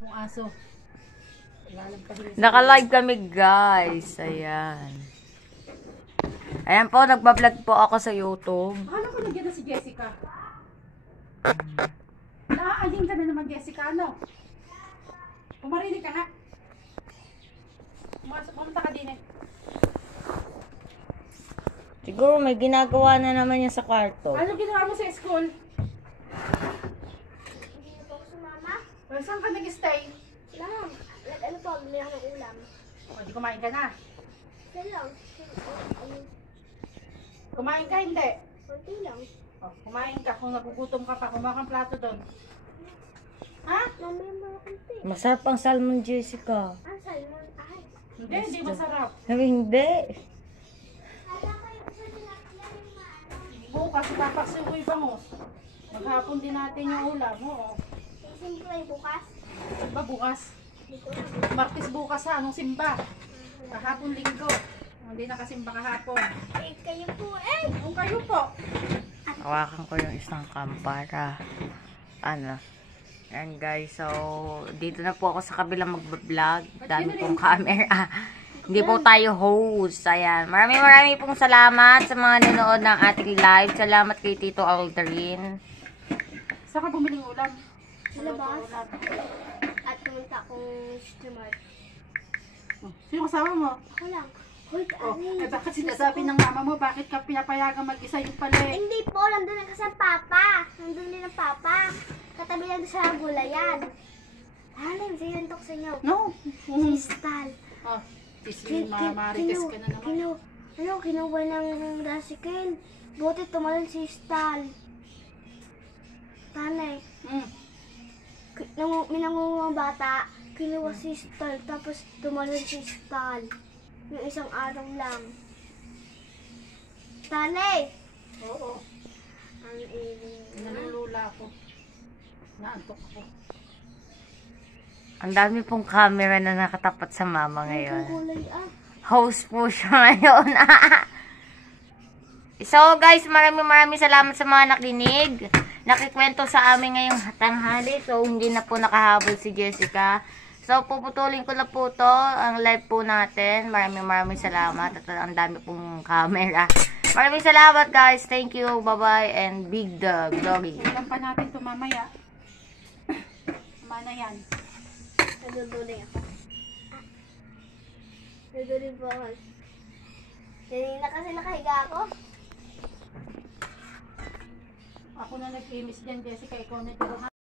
Ang aso. Naka-live kami, guys. Ayan. Ayan po, nagbablog po ako sa YouTube. Akala ko nagyan na si Jessica. Naaaling ka na naman, Jessica, ano? Pumarinig ka nga. Pumunta ka din eh. Siguro may ginagawa na naman niya sa kwarto. Ano ginawa mo sa school? Hindi na po ako sumama. Well, saan ka nag-stay? Lang. Ano po, bumili ako ng ulam. O, di kumain ka na. Yan lang. Kumain ka, hindi. Kunti lang. O, kumain ka. Kung nagugutom ka pa, kumain kang plato doon. Ha? Mamaya mga kunti. Masarap ang salmon, Jessica. Ang salmon. Ay. Hindi, hindi masarap. Sabi, hindi. Kala ko yung isa tinakyan yung maano. Bukas, ipapaksukoy ba mo? Maghapon din natin yung ulam. Oo. Simple bukas. Simba bukas. Dito na. Martes bukas ha, anong simba? Kahapon linggo. Hindi nakasimba kahapon. Eh, kayo po eh. Kung kayo po. Hawakan ko yung isang cam para ano. Ayan guys, so dito na po ako sa kabilang magbablog. Dami pong camera. Hindi po tayo host. Ayan. Maraming pong salamat sa mga nanood ng ating live. Salamat kay Tito Aldrin. Saan ka bumiling ulam? Sa labas. At pumunta akong streamer. Sino kasama mo? Ako lang. Hoy, Oh, Ani. bakit sinasabi ng mama mo, bakit ka pinapayagan mag-isa yung pala eh? Hindi po, nandun na kasi ang papa. Nandun din ang papa. Katabi lang sa gulayan. Halim, sinantok sa inyo. No. Si Stal. Oh, tisli, marites ka na naman. Kinuha ng Rasikin. Buti tumalon si Stal. Tanay. Minangunguha bata. Kinuha si Stal. Tapos tumalon si Stal. Yung isang araw lang. Tanay! Oo, Ang iling. nalulula ako. Naantok ako. Ang dami pong camera na nakatapat sa mama Ang ngayon. kulay ah. Host po siya ngayon. So guys, maraming salamat sa mga nakinig. Nakikwento sa amin ngayong tanghali. So hindi na po nakahabol si Jessica. So puputulin ko na po to ang live po natin. Maraming salamat. At ang dami pong camera. Maraming salamat guys. Thank you. Bye-bye. And big dog. Doggy. Ulam pa natin ito mamaya. Mana yan? Naduduling ako. Naduduling po ako. Kanina kasi nakahiga ako. Ako na nag-imis dyan, Jessica. Ikaw na tiro ha.